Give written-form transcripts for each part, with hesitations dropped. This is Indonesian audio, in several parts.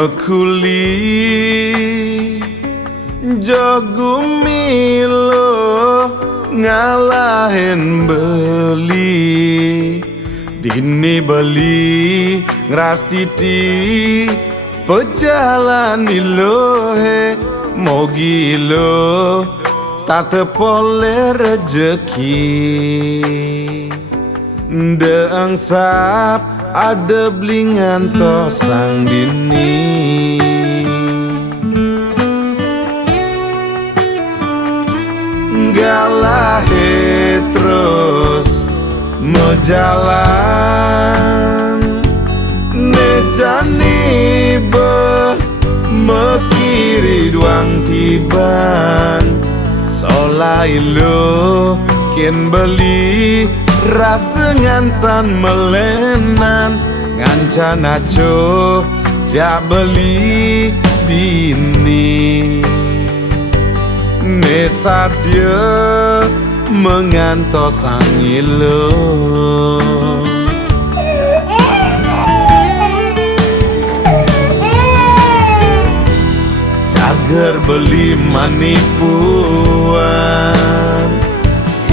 mekuli jogumilo ngalahin beli dini beli ngrastiti pejalan ilohe mogilo starte pole rejeki deang sap ada blingan tosang dini galahe terus mejalan nejani mekiri duang tiban solailo kin beli rasa ngansan melenan ngancan aco jak beli dini nesatya mengantos angilo cager beli manipuan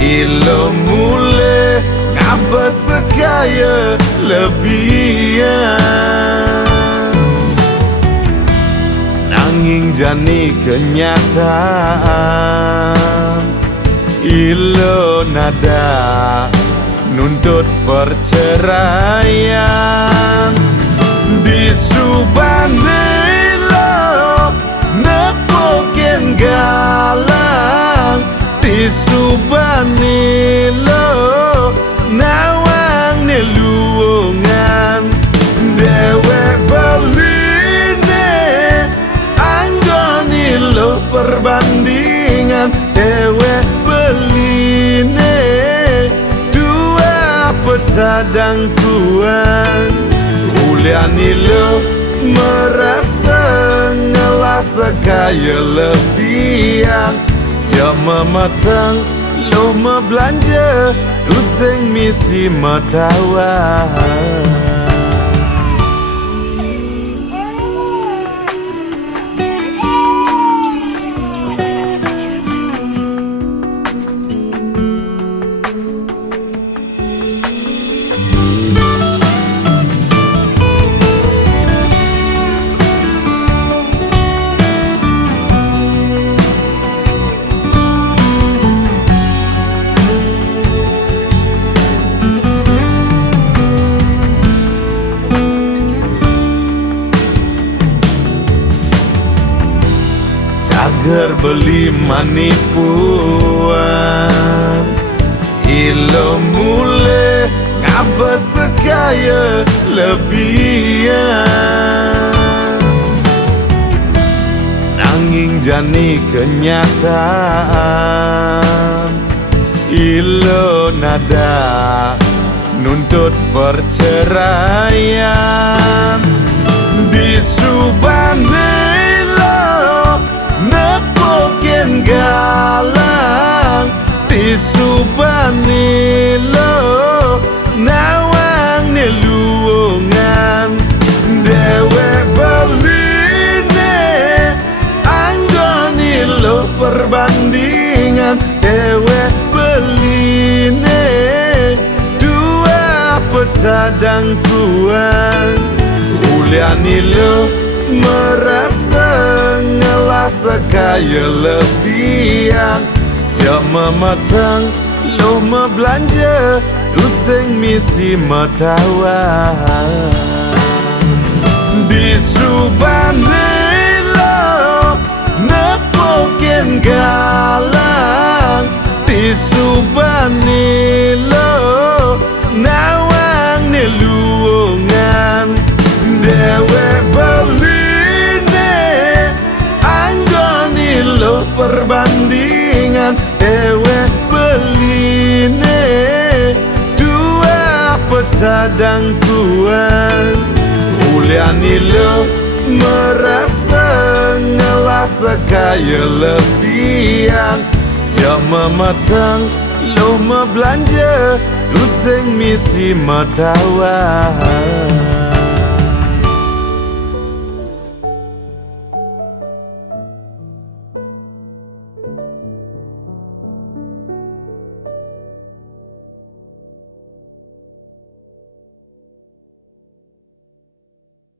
ilo mule ngabas sekaya lebihan nanging jani kenyataan ilo nada nuntut perceraian di subane ilo nepokin galang di subane lo nawang neluongan dewek beline anggoni lo perbandingan dewek beline dua pecadang kuan uliani lo merasa ngelasa kaya lebihan jama matang lo me belanja useng misi matawa cager beli manipuan ilo mule ngabas sekaya lebihan nanging jani kenyataan ilo nada nuntut perceraian di subane nepokin galang di subani lo nawang neluongan dewek beline anggoni lo perbandingan dewek beline dua pecadang kuan uliani lo merasa ngelasa kaya lebihan jama matang lo me belanja useng misi matawa di subane lo nepokin galang di subane lo nawang neluongan dewek beline anggoni lo perbandingan dewek beline dua pecadang kuan uliani lo merasa ngelasa kaya lebihan jama matang lo me belanja useng misi matawa